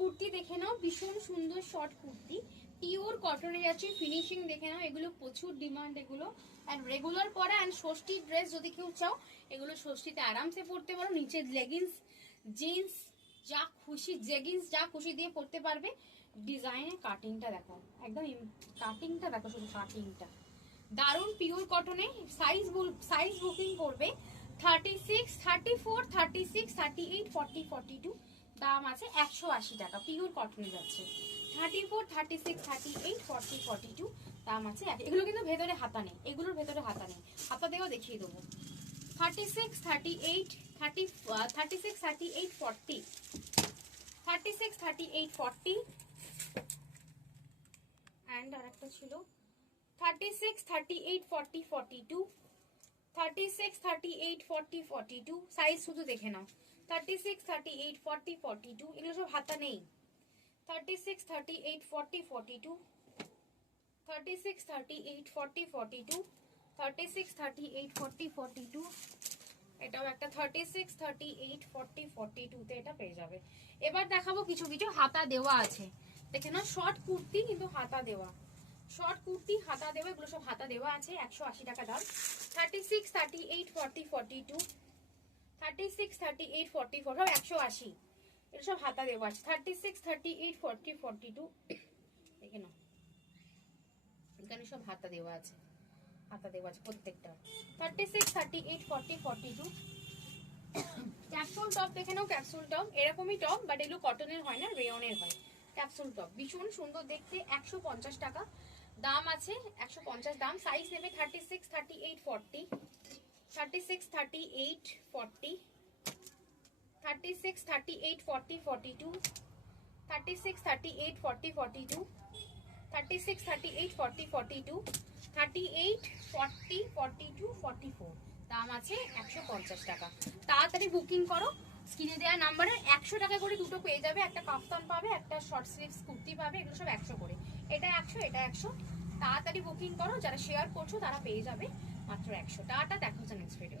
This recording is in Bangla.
কুর্তি দেখে নাও, ভীষণ সুন্দর শর্ট কুর্তি, পিওর কটনের আছে, ফিনিশিং দেখে নাও, এগুলো প্রচুর ডিমান্ড এগুলো। অ্যান্ড রেগুলার পরে অ্যান্ড ষষ্ঠী ড্রেস যদি কেউ চাও, এগুলো ষষ্ঠীতে আরামসে পরতে পারো। নিচে লেগিংস, জিন্স, যা খুশি জেগিংস যা খুশি দিয়ে পরতে পারবে। ডিজাইনের কাটিংটা দেখো, একদম কাটিংটা দেখো, শুধু কাটিংটা দারুণ পিওর কটনে। সাইজ বুকিং করবে 36, 34, 36, 38, 40, 42। দাম আছে 180 টাকা, পিওর কটনে যাচ্ছে। 34, 36, 38, 40, 42 দাম আছে। এগুলো কিন্তু ভেতরে হাতা নেই, এগুলোর ভেতরে হাতা নেই, হাতা দেওয়া দেখিয়ে দেবো। 36, 38, 36, 38, 40, 36, 38, 40 অ্যান্ড আর একটা ছিল 36, 38, 40, 42, 36, 38, 40, 42। সাইজ শুধু দেখে নাও, 36, 38, 40, 42, এগুলো সব হাতা নেই। 36, 38, 40, 42, 36, 38, 40, 42, 36, 38, 40, 42। এটাও একটা 36, 38, 40, 42 তে এটা পেয়ে যাবে। এবার দেখাবো কিছু কিছু হাতা দেওয়া আছে, দেখে না, শর্ট কুর্তি কিন্তু হাতা দেওয়া, শর্ট কুর্তি হাতা দেওয়া, এগুলো সব হাতা দেওয়া আছে। 180 টাকা দাম। 36, 38, 40, 42, 36, 38, 40, 40 সব 180, এগুলো সব হাতা দেওয়া আছে। 36, 38, 40, 42 দেখে নাও, এখানে সব হাতা দেওয়া আছে, হাতা দেওয়া আছে প্রত্যেকটা। 36, 38, 40, 42। ক্যাপসুল টপ দেখে নাও, ক্যাপসুল টপ এরকমই টপ, বাট এগুলো কটনের হয় না, রেয়নের হয়। ক্যাপসুল টপ ভীষণ সুন্দর দেখতে, 150 টাকা দাম আছে, 150 দাম। সাইজ নেবে 36, 38, 40, 36, 38, 40, 36, 38, 40, 42, 36, 38, 40, 42, 36, 38, 40, 42, 38, 40, 42, 44 দাম আছে 150 টাকা। তাড়াতাড়ি বুকিং করো, স্ক্রিনে দেওয়া নাম্বারে 100 টাকা করে দুটো পেয়ে যাবে, একটা কাফতান পাবে, একটা শর্ট স্লিভস কুর্তি পাবে, এগুলো সব 100 করে, এটা 100, এটা 100। তাড়াতাড়ি বুকিং করো, যারা শেয়ার করছো তারা পেয়ে যাবে মাত্র 100 টাকা। দেখা হচ্ছে নেক্সট ভিডিও।